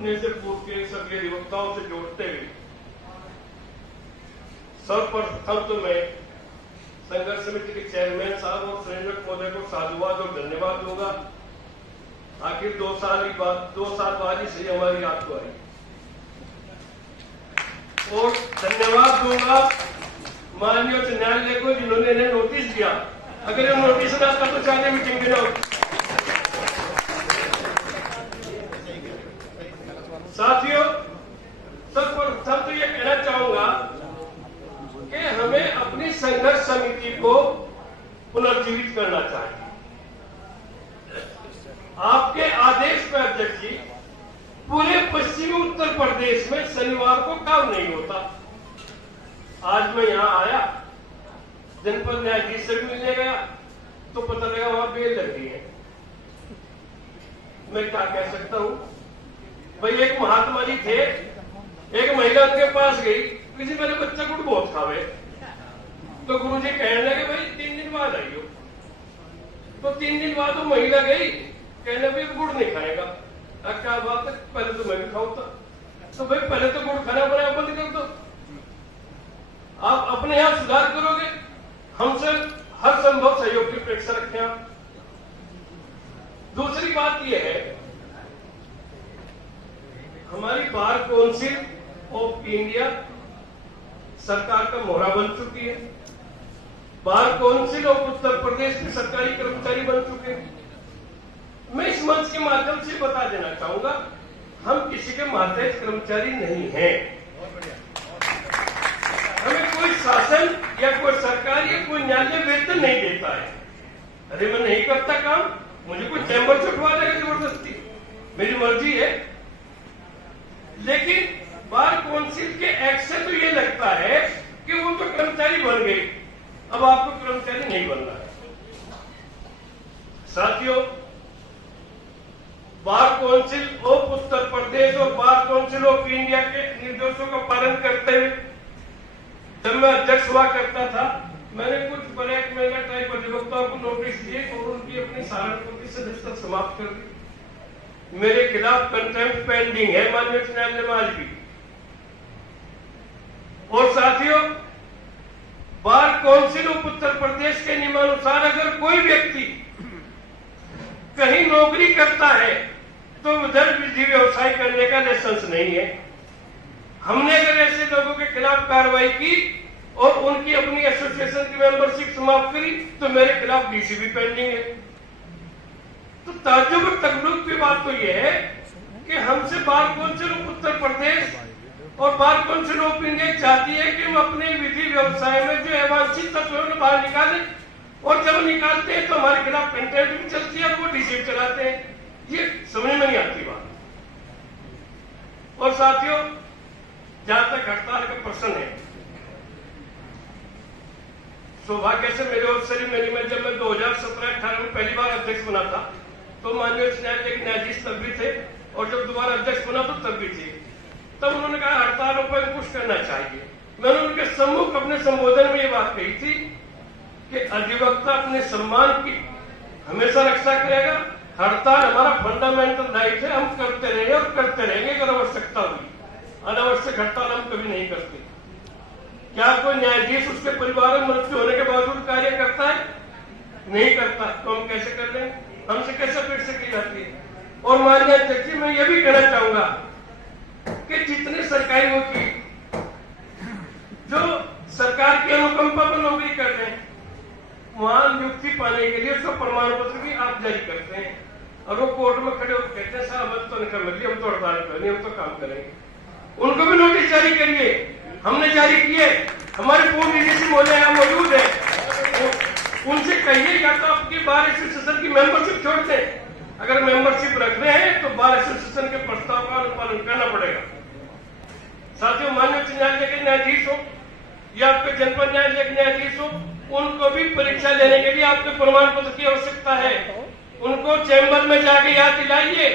अपने से पूर्व के सभी अधिवक्ताओं से जोड़ते हुए सर्वप्रथम तो मैं संघर्ष समिति के चेयरमैन साहब और संयोजक महोदय को साधुवाद और धन्यवाद दूंगा। आखिर 2 साल बाद ही सही हमारी याद को आई। और धन्यवाद दूंगा माननीय उच्च न्यायालय को जिन्होंने इन्हें नोटिस दिया। अगर ये नोटिस ना आता तो चाहे मीटिंग भी ना होती। साथियों, सब तो ये कहना चाहूंगा कि हमें अपनी संघर्ष समिति को पुनर्जीवित करना चाहिए। आपके आदेश पर अध्यक्ष जी, पूरे पश्चिमी उत्तर प्रदेश में शनिवार को काम नहीं होता। आज मैं यहां आया, जनपद न्यायाधीश से मिलने गया तो पता लगा वहां बेल लग गई है। मैं क्या कह सकता हूं भाई, एक महात्मा जी थे, एक महिला उनके पास गई, किसी मेरे बच्चा गुड़ बहुत खावे, तो गुरुजी कहने लगे भाई 3 दिन बाद आइयो। तो 3 दिन बाद वो महिला गई, कहने भाई गुड़ नहीं खाएगा। क्या बात है, पहले तो मैं भी खाऊं था। तो भाई पहले तो गुड़ खाना बनाया बंद कर दो, आप अपने यहां सुधार करोगे, हमसे हर संभव सहयोग की अपेक्षा रखें आप। दूसरी बात यह है, हमारी बार काउंसिल ऑफ इंडिया सरकार का मोहरा बन चुकी है। Bar council of Uttar Pradesh के सरकारी कर्मचारी बन चुके हैं। मैं इस मंच के माध्यम से बता देना चाहूंगा, हम किसी के मातहत कर्मचारी नहीं हैं। हमें कोई शासन या कोई सरकार या कोई न्यायालय वेतन नहीं देता है। अरे मैं नहीं करता काम, मुझे कोई चैम्बर से उठवा देगा जबरदस्ती, मेरी मर्जी है। लेकिन बार काउंसिल के एक्ट से तो ये लगता है कि वो तो कर्मचारी बन गई, अब आपको कर्मचारी नहीं बनना है। साथियों, bar council of Uttar Pradesh और बार काउंसिल ऑफ इंडिया के निर्देशों का पालन करते हुए जब मैं अध्यक्ष हुआ करता था, मैंने कुछ ब्लैक मेल टाइप अधिवक्ताओं को नोटिस दिए और उनकी अपनी सहानुभूति से सदस्यता समाप्त कर दी। मेरे खिलाफ कंटेम्प्ट पेंडिंग है माननीय उच्च न्यायालय में आज भी। और साथियों, bar council of Uttar Pradesh के नियमानुसार अगर कोई व्यक्ति कहीं नौकरी करता है तो उधर विधि व्यवसाय करने का लाइसेंस नहीं है। हमने अगर ऐसे लोगों के खिलाफ कार्रवाई की और उनकी अपनी एसोसिएशन की मेंबरशिप समाप्त करी तो मेरे खिलाफ डीसी भी पेंडिंग है। तो ताज्जुब और तकलीफ की बात तो यह है कि हमसे bar council of Uttar Pradesh और बार काउंसिल ऑफ इंडिया चाहती है कि हम अपने विधि व्यवसाय में जो अवांछित तत्व है उन्हें बाहर निकालें, और जब निकालते हैं तो हमारे खिलाफ कंटेम्प्ट भी चलती है और वो डीसी चलाते हैं। ये समझ में नहीं आती बात। और साथियों, जहां तक हड़ताल का प्रश्न है, सौभाग्य से मेरे ओर से जब मैं 2017-18 में पहली बार अध्यक्ष बना था तो माननीय उच्च न्यायालय के न्यायाधीश तब भी थे, और जब दोबारा अध्यक्ष बना तो तब भी थे। तब उन्होंने कहा हड़तालों पर अंकुश करना चाहिए। मैंने उनके सम्मुख अपने संबोधन में ये बात कही थी कि अधिवक्ता अपने सम्मान की हमेशा रक्षा करेगा। हड़ताल हमारा फंडामेंटल राइट है, हम करते रहेंगे और करते रहेंगे अगर आवश्यकता हुई। अनावश्यक हड़ताल हम कभी नहीं करते। क्या कोई न्यायाधीश उसके परिवार में मृत्यु होने के बावजूद कार्य करता है? नहीं करता। तो हम कैसे कर रहे हैं? हमसे कैसे अपेक्षा की जाती है? और माननीय अध्यक्ष जी, मैं ये भी कहना चाहूंगा कि जितने सरकारी वकील जो सरकार की अनुकंपा पर नौकरी कर रहे हैं, वहां नियुक्ति पाने के लिए उसका प्रमाण पत्र भी आप जारी करते हैं, और वो कोर्ट में खड़े होकर कहते हैं साहब हम तो निकल मिली, हम तो हड़ताल करेंगे, हम तो काम करेंगे। उनको भी नोटिस जारी करिए। हमने जारी किए, हमारे पूर्व डीसी महोदय यहाँ मौजूद है, उनसे कहिए या तो आपकी बार एसोसिएशन की मेंबरशिप छोड़ दें। अगर मेंबरशिप रख रहे हैं तो बार एसोसिएशन के प्रस्ताव का अनुपालन करना पड़ेगा। साथियों, माननीय उच्च न्यायालय के न्यायाधीश हो या आपके जनपद न्यायालय के न्यायाधीश हो, उनको भी परीक्षा लेने के लिए आपके प्रमाण पत्र की आवश्यकता है। उनको चैम्बर में जाके याद दिलाइए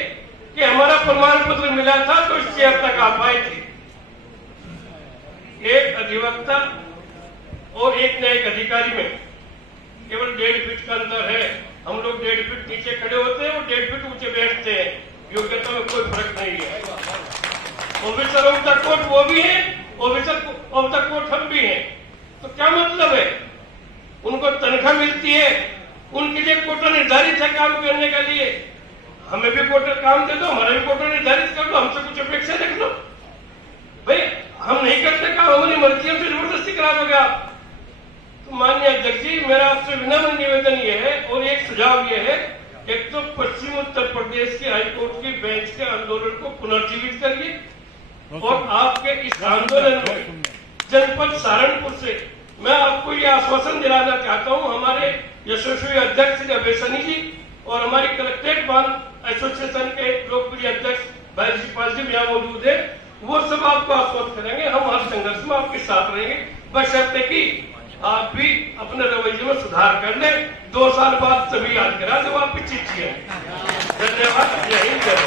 कि हमारा प्रमाण पत्र मिला था तो इस चेयर तक आप आए थे। एक अधिवक्ता और एक न्यायिक अधिकारी में केवल 1.5 फीट का अंतर है। हम लोग 1.5 फीट नीचे खड़े होते हैं और 1.5 फीट ऊंचे बैठते हैं। योग्यता में कोई फर्क नहीं है। ऑफिसर ऑफ द कोर्ट वो भी है, ऑफिसर ऑफ द कोर्ट हम भी हैं। तो क्या मतलब है? उनको तनख्वाह मिलती है, उनके लिए कोटा निर्धारित है काम करने के लिए। हमें भी कोटा काम दे दो, हमारा भी कोटा निर्धारित कर दो, हमसे कुछ अपेक्षा रख लो। भाई हम नहीं करते काम, हमारी मर्जी हमसे जबरदस्ती करा दोगे आप। तो माननीय अध्यक्ष जी, मेरा आपसे विनम्र निवेदन ये है और एक सुझाव ये है, एक तो पश्चिम उत्तर प्रदेश के हाईकोर्ट की बेंच के आंदोलन को पुनर्जीवित करिए और आपके इस आंदोलन में जनपद सहारनपुर से मैं आपको ये आश्वासन दिलाना चाहता हूं, हमारे यशस्वी अध्यक्ष श्री अभय सनी जी और हमारी कलेक्ट्रेट बार एसोसिएशन के लोकप्रिय अध्यक्ष भाई शिवपाल जी यहाँ मौजूद है, वो सब आपको आश्वस्त करेंगे। हम हर संघर्ष में आपके साथ रहेंगे, बशर्ते कि आप भी अपने रवैये में सुधार कर ले। 2 साल बाद सभी याद करा जब आप चिट्ठी है। धन्यवाद। जय हिंद।